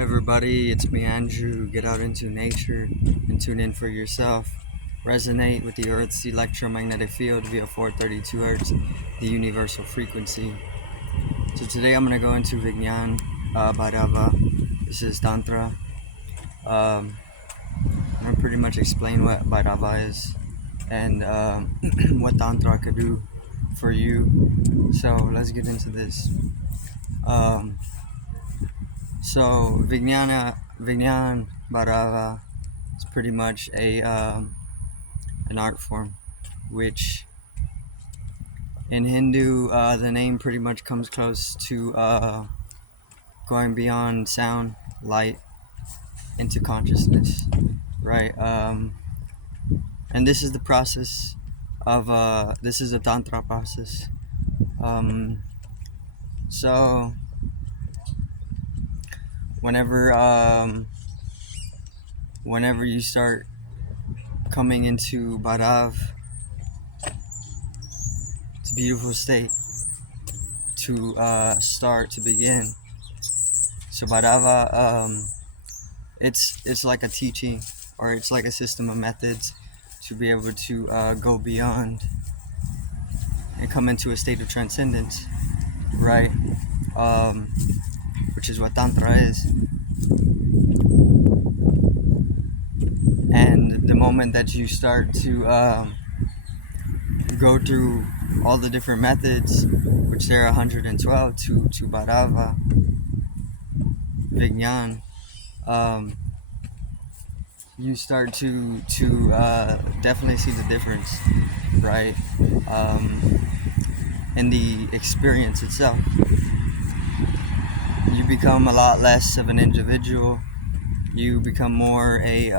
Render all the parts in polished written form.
Everybody, it's me, Andrew. Get out into nature and tune in for yourself. Resonate with the Earth's electromagnetic field via 432 Hz, the universal frequency. So today I'm going to go into Vigyan, bhairava. This is tantra. I'm going to pretty much explain what bhairava is and what tantra could do for you. So let's get into this. So Vigyan bhairava is pretty much an art form, which in Hindu the name pretty much comes close to going beyond sound, light, into consciousness, right? And this is the process of this is a tantra process. So whenever you start coming into bhairav, it's a beautiful state to begin. So bhairava, it's like a teaching, or it's like a system of methods to be able to go beyond and come into a state of transcendence, right? Which is what tantra is. And the moment that you start to go through all the different methods, which there are 112 to bhairava, Vigyan, you start to definitely see the difference, right? In the experience itself. You become a lot less of an individual. You become more a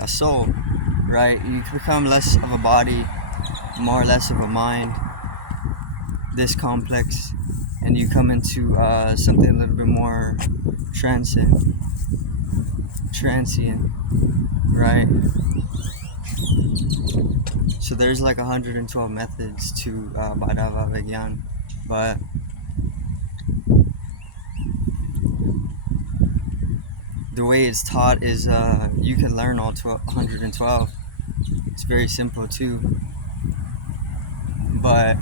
a soul, right? You become less of a body, more or less of a mind, this complex, and you come into something a little bit more transient, right? So there's like 112 methods to bhairava Vigyan, but the way it's taught is you can learn all 112. It's very simple too, but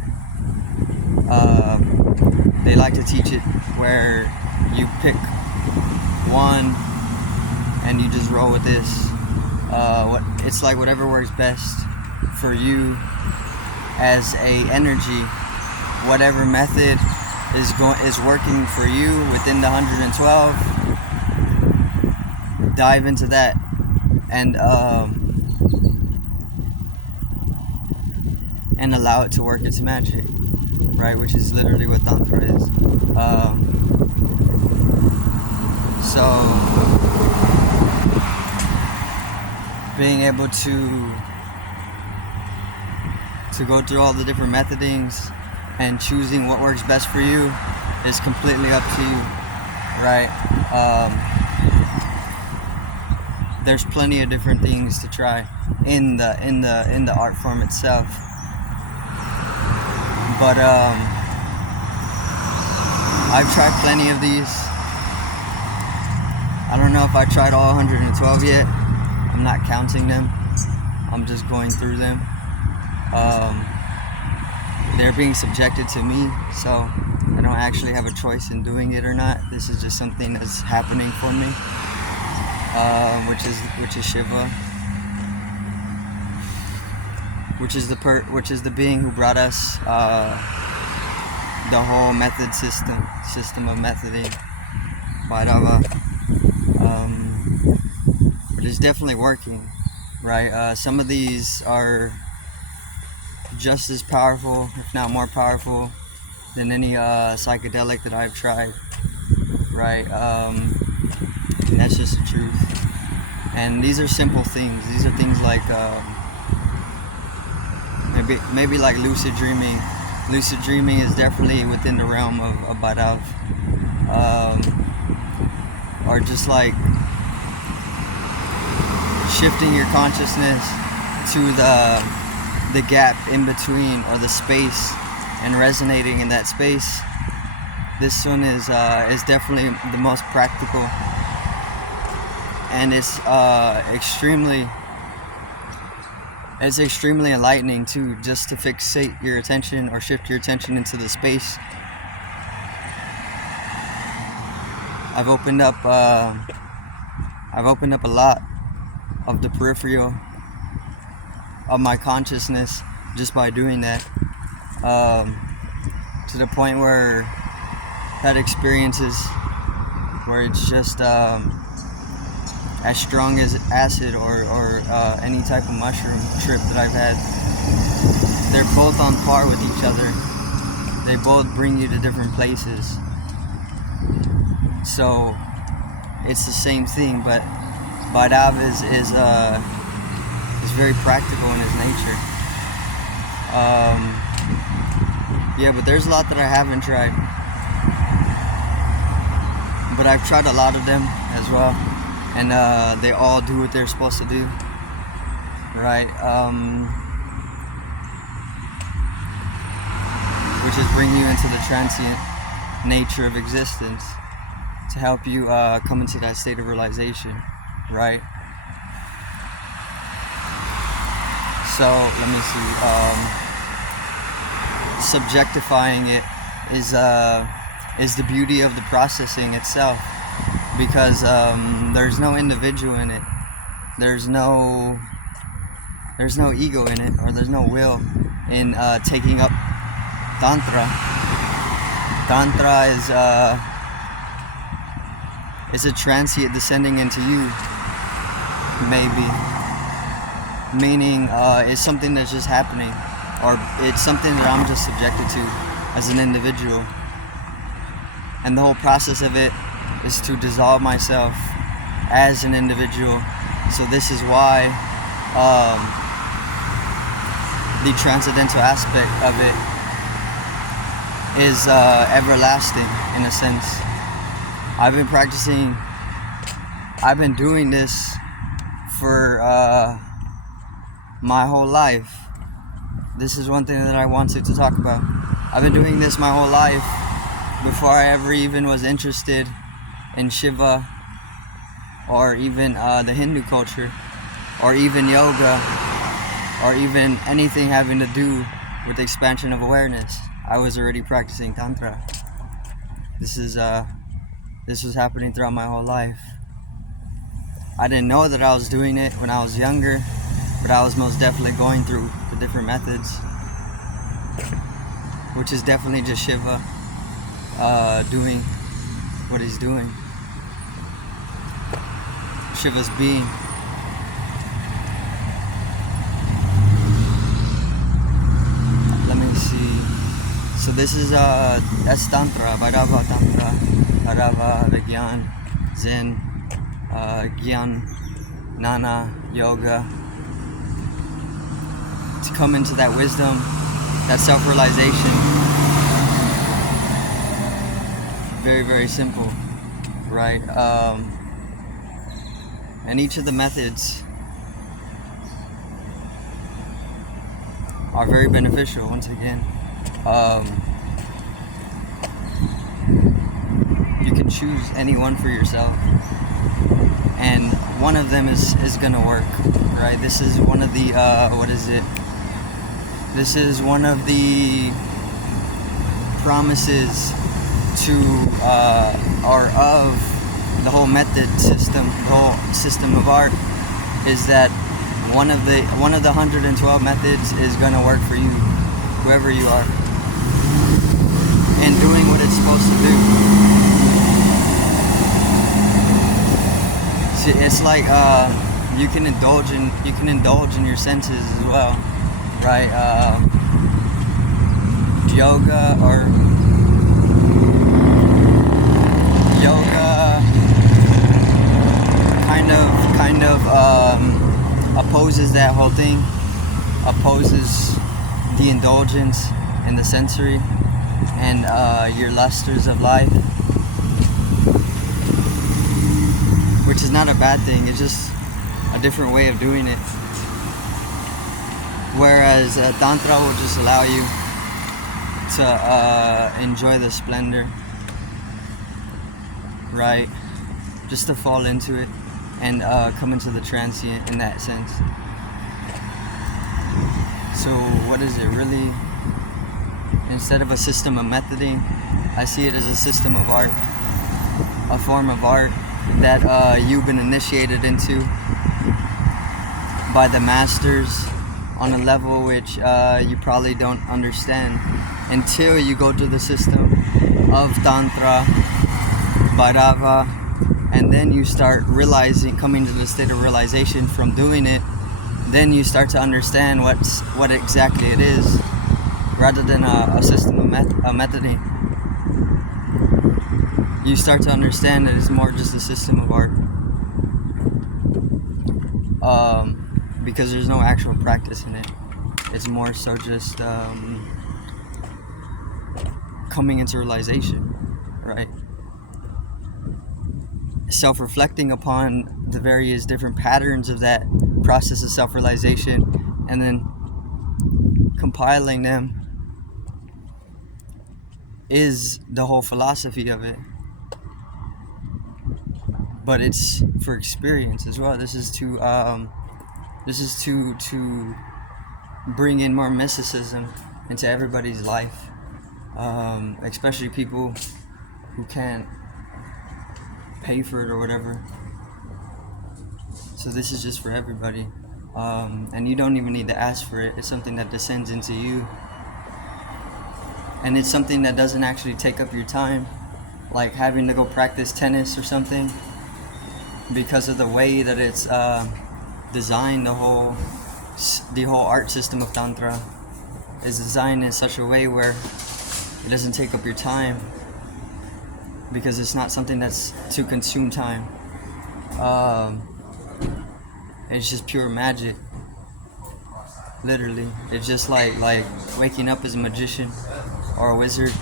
they like to teach it where you pick one and you just roll with this. It's like whatever works best for you as a energy, whatever method is working for you within the 112. Dive into that and allow it to work its magic, right? Which is literally what tantra is. So being able to go through all the different methodings and choosing what works best for you is completely up to you, right? There's plenty of different things to try in the art form itself, but I've tried plenty of these. I don't know if I tried all 112 yet. I'm not counting them. I'm just going through them. They're being subjected to me, so I don't actually have a choice in doing it or not. This is just something that's happening for me, which is Shiva, which is the being who brought us the whole method system of methoding, bhairava. But it's definitely working, right? Some of these are just as powerful, if not more powerful, than any psychedelic that I've tried, right? That's just the truth. And these are simple things. These are things like maybe like lucid dreaming. Lucid dreaming is definitely within the realm of bhairav, or just like shifting your consciousness to the gap in between, or the space and resonating in that space, this one is definitely the most practical, and it's extremely enlightening too, just to fixate your attention or shift your attention into the space. I've opened up a lot of the peripheral of my consciousness just by doing that, to the point where that experiences where it's just as strong as acid or any type of mushroom trip that I've had. They're both on par with each other. They both bring you to different places. So it's the same thing, but bhairava is very practical in its nature. Yeah, but there's a lot that I haven't tried, but I've tried a lot of them as well, and they all do what they're supposed to do, right? Which is bring you into the transient nature of existence to help you come into that state of realization, right? So let me see. Subjectifying it is the beauty of the processing itself, because there's no individual in it. There's no ego in it, or there's no will in taking up tantra. Tantra is a transient descending into you, maybe. Meaning it's something that's just happening, or it's something that I'm just subjected to as an individual. And the whole process of it is to dissolve myself as an individual. So this is why the transcendental aspect of it is everlasting in a sense. I've been doing this for my whole life. This is one thing that I wanted to talk about. I've been doing this my whole life before I ever even was interested in Shiva, or even the Hindu culture, or even yoga, or even anything having to do with the expansion of awareness. I was already practicing tantra. This was happening throughout my whole life. I didn't know that I was doing it when I was younger, but I was most definitely going through the different methods, which is definitely just Shiva doing what he's doing. Shiva's being. Let me see. So this is that's tantra, bhairava tantra, bhairava, Vigyan, Zen, Gyan, Nana, yoga. To come into that wisdom, that self-realization. Very, very simple, right? And each of the methods are very beneficial, once again. You can choose any one for yourself, and one of them is gonna work, right? This is one of the this is one of the promises to or of the whole method system, the whole system of art, is that one of the 112 methods is gonna work for you, whoever you are, and doing what it's supposed to do. See, it's like you can indulge in your senses as well, right? Yoga kind of opposes that whole thing, opposes the indulgence and the sensory and your lusters of life, which is not a bad thing. It's just a different way of doing it. Whereas Tantra will just allow you to enjoy the splendor, right? Just to fall into it and come into the transient in that sense. So what is it really? Instead of a system of methoding, I see it as a system of art, a form of art that you've been initiated into by the masters on a level which you probably don't understand until you go to the system of tantra, bhairava, and then you start realizing, coming to the state of realization from doing it. Then you start to understand what exactly it is, rather than a system of methoding. You start to understand that it's more just a system of art, because there's no actual practice in it. It's more so just coming into realization, right? Self-reflecting upon the various different patterns of that process of self-realization, and then compiling them is the whole philosophy of it. But it's for experience as well. This is to bring in more mysticism into everybody's life, especially people who can't pay for it or whatever. So this is just for everybody, and you don't even need to ask for it. It's something that descends into you, and it's something that doesn't actually take up your time, like having to go practice tennis or something, because of the way that it's designed. The whole art system of tantra is designed in such a way where it doesn't take up your time, because it's not something that's to consume time. It's just pure magic, literally. It's just like waking up as a magician or a wizard.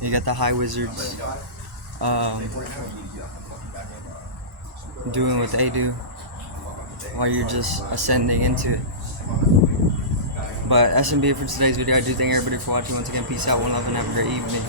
You got the high wizards doing what they do while you're just ascending into it. But that's gonna be it for today's video. I do thank everybody for watching. Once again, peace out, one love, and have a great evening.